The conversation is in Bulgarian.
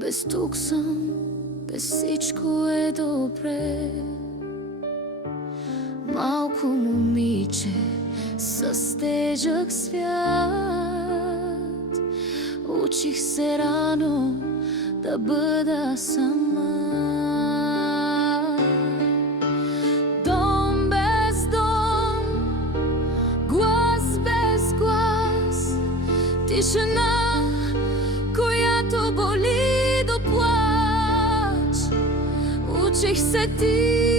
Без тук съм, без всичко е добре. Малко момиче с тежък свят, учих се рано да бъда сама. Дом без дом, глас без глас, тишина, която боли до плач. Учих се ти